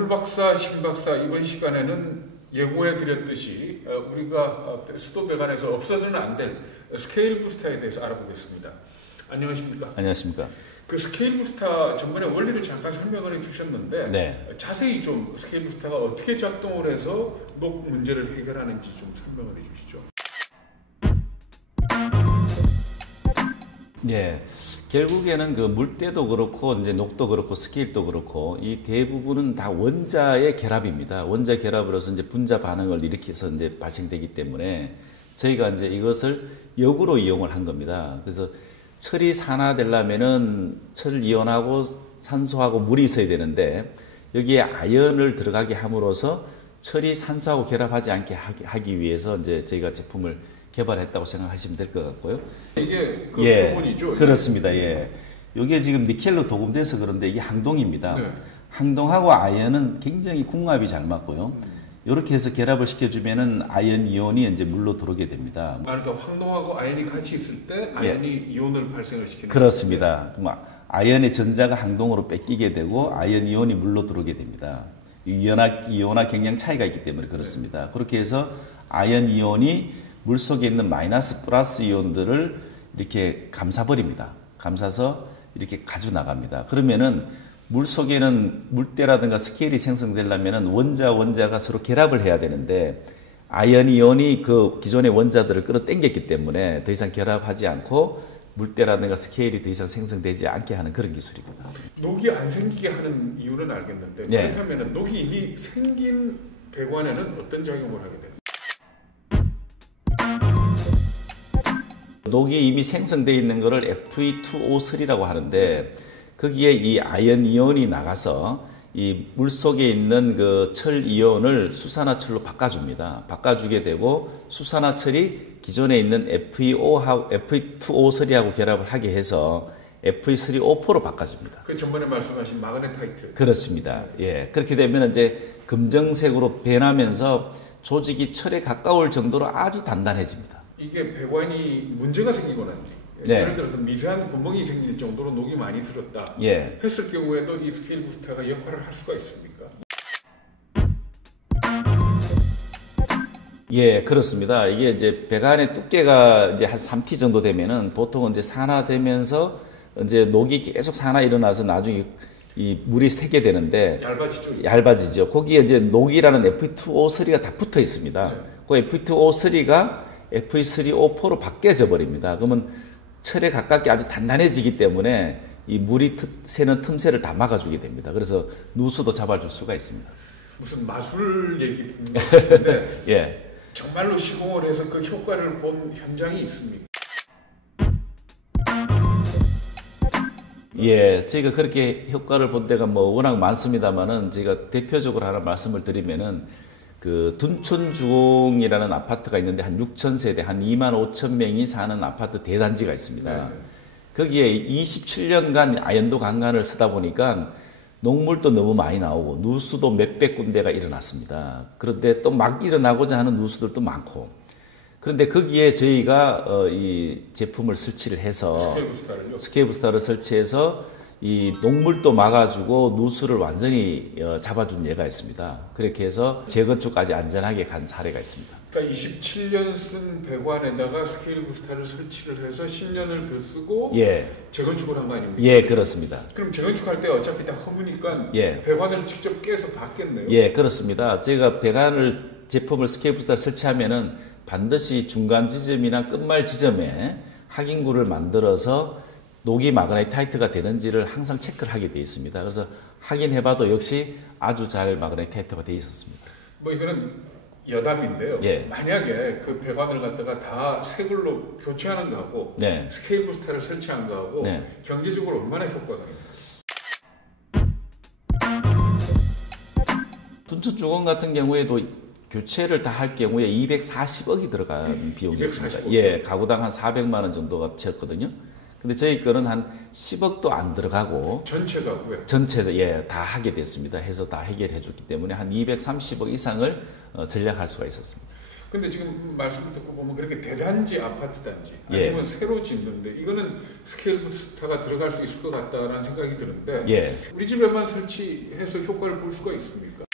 물박사, 신박사 이번 시간에는 예고해 드렸듯이 우리가 수도 배관에서 없어서는 안 될 스케일 부스터에 대해서 알아보겠습니다. 안녕하십니까? 안녕하십니까? 그 스케일 부스터 전번에 원리를 잠깐 설명을 해주셨는데 네. 자세히 좀 스케일 부스터가 어떻게 작동을 해서 녹 문제를 해결하는지 좀 설명을 해주시죠. 예. 결국에는 그 물때도 그렇고 이제 녹도 그렇고 스케일도 그렇고 이 대부분은 다 원자의 결합입니다. 원자 결합으로서 이제 분자 반응을 일으켜서 이제 발생되기 때문에 저희가 이제 이것을 역으로 이용을 한 겁니다. 그래서 철이 산화되려면은 철 이온하고 산소하고 물이 있어야 되는데 여기에 아연을 들어가게 함으로써 철이 산소하고 결합하지 않게 하기 위해서 이제 저희가 제품을 개발했다고 생각하시면 될 것 같고요. 이게 그 예, 부분이죠? 그렇습니다. 예. 이게 지금 니켈로 도금돼서 그런데 이게 항동입니다. 네. 항동하고 아연은 굉장히 궁합이 잘 맞고요. 이렇게 해서 결합을 시켜주면은 아연 이온이 이제 물로 들어오게 됩니다. 그러니까 황동하고 아연이 같이 있을 때 아연이 이온을 발생을 시키는 그렇습니다. 아연의 전자가 항동으로 뺏기게 되고 아연 이온이 물로 들어오게 됩니다. 이온화 경량 차이가 있기 때문에 그렇습니다. 네. 그렇게 해서 아연 이온이 물 속에 있는 마이너스 플러스 이온들을 이렇게 감싸버립니다. 감싸서 이렇게 가져 나갑니다. 그러면은 물 속에는 물때라든가 스케일이 생성되려면은 원자가 서로 결합을 해야 되는데 아연 이온이 그 기존의 원자들을 끌어당겼기 때문에 더 이상 결합하지 않고 물때라든가 스케일이 더 이상 생성되지 않게 하는 그런 기술입니다. 녹이 안 생기게 하는 이유는 알겠는데 네. 그렇다면 녹이 이미 생긴 배관에는 어떤 작용을 하게 됩니까? 녹이 이미 생성되어 있는 것을 Fe2O3라고 하는데 거기에 이 아연 이온이 나가서 이 물 속에 있는 그 철 이온을 수산화철로 바꿔줍니다. 바꿔주게 되고 수산화철이 기존에 있는 Fe2O3하고 결합을 하게 해서 Fe3O4로 바꿔줍니다. 그 전번에 말씀하신 마그네타이트. 그렇습니다. 예. 그렇게 되면 이제 금정색으로 변하면서 조직이 철에 가까울 정도로 아주 단단해집니다. 이게 배관이 문제가 생기고 난 뒤, 네. 예를 들어서 미세한 구멍이 생길 정도로 녹이 많이 들었다 했을 경우에도 이 스케일 부스터가 역할을 할 수가 있습니까? 예, 그렇습니다. 이게 이제 배관의 두께가 이제 한 3T 정도 되면은 보통은 이제 산화되면서 이제 녹이 계속 산화 일어나서 나중에 이 물이 새게 되는데 얇아지죠. 거기에 이제 녹이라는 Fe2O3가 다 붙어 있습니다. 네. 그 Fe2O3가 Fe3O4로 바뀌어져 버립니다. 그러면 철에 가깝게 아주 단단해지기 때문에 이 물이 새는 틈새를 다 막아주게 됩니다. 그래서 누수도 잡아줄 수가 있습니다. 무슨 마술 얘기 듣는 것 같은데 예. 정말로 시공을 해서 그 효과를 본 현장이 있습니까? 예, 저희가 그렇게 효과를 본 데가 뭐 워낙 많습니다만은 저희가 대표적으로 하나 말씀을 드리면은 그 둔촌주공이라는 아파트가 있는데 한 6,000세대, 한 25,000명이 사는 아파트 대단지가 있습니다. 네. 거기에 27년간 아연도 강간을 쓰다 보니까 녹물도 너무 많이 나오고 누수도 몇백 군데가 일어났습니다. 그런데 또 막 일어나고자 하는 누수들도 많고 그런데 거기에 저희가 이 제품을 설치를 해서 스케일 부스터를 설치해서 이 녹물도 막아주고 누수를 완전히 잡아준 예가 있습니다. 그렇게 해서 재건축까지 안전하게 간 사례가 있습니다. 그러니까 27년 쓴 배관에다가 스케일 부스터를 설치를 해서 10년을 더 쓰고 재건축을 한 거 아닙니까? 예, 그렇습니다. 그럼 재건축할 때 어차피 다 허무니까 배관을 직접 깨서 받겠네요? 예, 그렇습니다. 제가 제품을 스케일 부스터를 설치하면은 반드시 중간 지점이나 끝말 지점에 확인구를 만들어서 녹이 마그네타이트가 되는지를 항상 체크를 하게 되어 있습니다. 그래서 확인해봐도 역시 아주 잘 마그네타이트가 되어 있었습니다. 뭐 이거는 여담인데요. 만약에 그 배관을 갖다가 다 새 걸로 교체하는 거하고 스케일 부스터를 설치한 거하고 경제적으로 얼마나 효과가 있나요? 둔촌주공 같은 경우에도 교체를 다 할 경우에 240억이 들어간 비용이 있습니다. 예, 가구당 한 400만 원 정도가 채웠거든요. 근데 저희 거는 한 10억도 안 들어가고 전체가고요. 전체도 다 하게 됐습니다. 해서 다 해결해 줬기 때문에 한 230억 이상을 절약할 수가 있었습니다. 근데 지금 말씀을 듣고 보면 그렇게 대단지 아파트 단지 예. 아니면 새로 짓는데 이거는 스케일 부스터가 들어갈 수 있을 것 같다라는 생각이 드는데 예. 우리 집에만 설치해서 효과를 볼 수가 있습니까?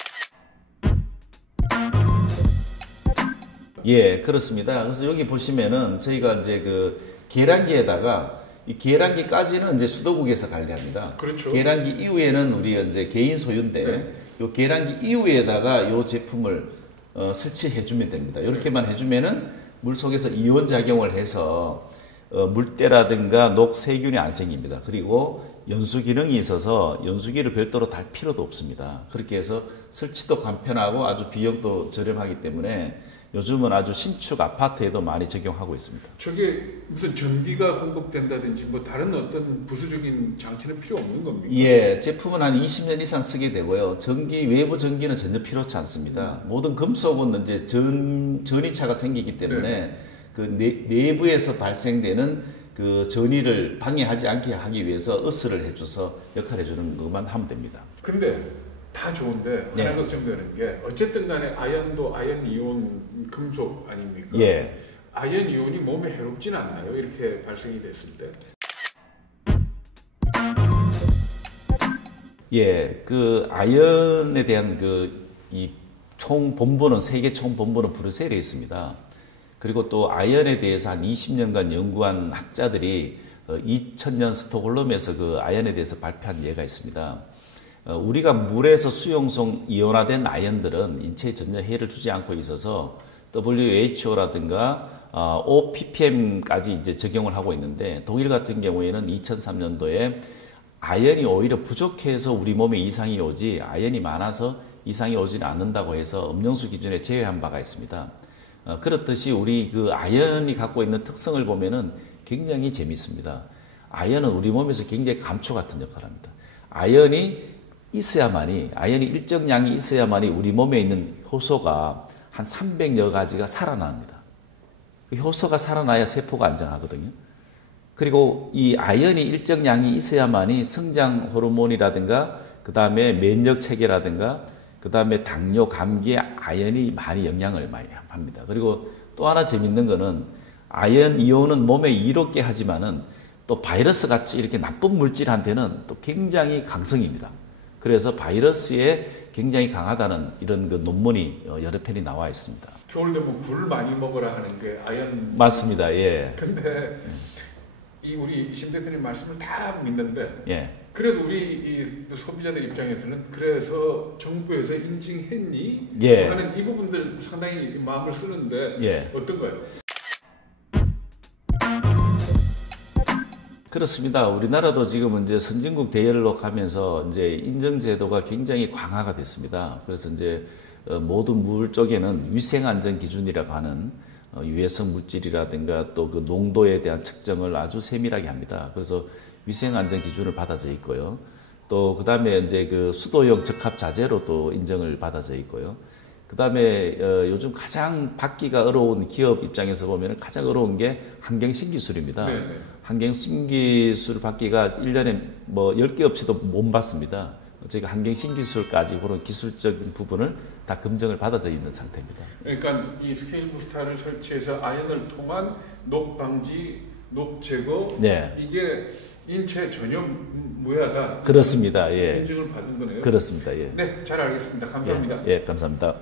예, 그렇습니다. 그래서 여기 보시면은 저희가 이제 그 계량기에다가 이 계량기까지는 이제 수도국에서 관리합니다. 그렇죠. 계량기 이후에는 우리가 이제 개인 소유인데 네. 요 계량기 이후에다가 요 제품을 설치해주면 됩니다. 이렇게만 해주면은 물 속에서 이온 작용을 해서 물때라든가 녹 세균이 안 생깁니다. 그리고 연수 기능이 있어서 연수기를 별도로 달 필요도 없습니다. 그렇게 해서 설치도 간편하고 아주 비용도 저렴하기 때문에 요즘은 아주 신축 아파트에도 많이 적용하고 있습니다. 저게 무슨 전기가 공급된다든지 뭐 다른 어떤 부수적인 장치는 필요 없는 겁니까? 예, 제품은 한 20년 이상 쓰게 되고요. 외부 전기는 전혀 필요치 않습니다. 모든 금속은 이제 전이차가 생기기 때문에 그 내부에서 발생되는 그 전이를 방해하지 않게 하기 위해서 으스를 해줘서 역할을 해주는 것만 하면 됩니다. 근데 다 좋은데 하나 걱정되는 게 어쨌든 간에 아연도 아연 이온 금속 아닙니까? 예. 아연 이온이 몸에 해롭진 않나요? 이렇게 발생이 됐을 때? 예, 그 아연에 대한 이 총 본부는 세계 총 본부는 브뤼셀에 있습니다. 그리고 또 아연에 대해서 한 20년간 연구한 학자들이 2000년 스톡홀름에서 그 아연에 대해서 발표한 예가 있습니다. 우리가 물에서 수용성 이온화된 아연들은 인체에 전혀 해를 주지 않고 있어서 WHO라든가 OPPM까지 이제 적용을 하고 있는데 독일 같은 경우에는 2003년도에 아연이 오히려 부족해서 우리 몸에 이상이 오지 아연이 많아서 이상이 오지는 않는다고 해서 음용수 기준에 제외한 바가 있습니다. 그렇듯이 우리 그 아연이 갖고 있는 특성을 보면은 굉장히 재미있습니다. 아연은 우리 몸에서 굉장히 감초 같은 역할을 합니다. 아연이 일정량이 있어야만이 우리 몸에 있는 효소가 한 300여 가지가 살아납니다. 그 효소가 살아나야 세포가 안정하거든요. 그리고 이 아연이 일정량이 있어야만이 성장 호르몬이라든가 그 다음에 면역 체계라든가 그 다음에 당뇨, 감기에 아연이 많이 영향을 많이 합니다. 그리고 또 하나 재밌는 거는 아연 이온은 몸에 이롭게 하지만은 또 바이러스 같이 이렇게 나쁜 물질한테는 또 굉장히 강성입니다. 그래서 바이러스에 굉장히 강하다는 이런 그 논문이 여러 편이 나와 있습니다. 겨울 되면 굴 많이 먹으라 하는 게 아연. 맞습니다. 예. 근데 우리 심 대표님 말씀을 다 믿는데 예. 그래도 우리 이 소비자들 입장에서는 그래서 정부에서 인증했니? 예. 하는 이 부분들 상당히 마음을 쓰는데 예. 어떤가요? 그렇습니다. 우리나라도 지금 이제 선진국 대열로 가면서 이제 인증 제도가 굉장히 강화가 됐습니다. 그래서 이제 모든 물 쪽에는 위생안전 기준이라고 하는 유해성 물질이라든가 또 그 농도에 대한 측정을 아주 세밀하게 합니다. 그래서 위생안전 기준을 받아져 있고요. 또 그다음에 이제 그 수도용 적합 자재로 또 인정을 받아져 있고요. 그다음에 요즘 가장 받기가 어려운 기업 입장에서 보면 가장 어려운 게 환경신기술입니다. 네네. 환경신기술 받기가 1년에 뭐 10개 업체도 못 받습니다. 저희가 환경신기술까지 그런 기술적인 부분을 다 검증을 받아져 있는 상태입니다. 그러니까 이 스케일 부스터를 설치해서 아연을 통한 녹 방지, 녹 제거 네. 이게 인체 전혀 무해하다. 그렇습니다. 예. 인증을 받은 거네요. 그렇습니다. 예. 네, 잘 알겠습니다. 감사합니다. 예, 감사합니다.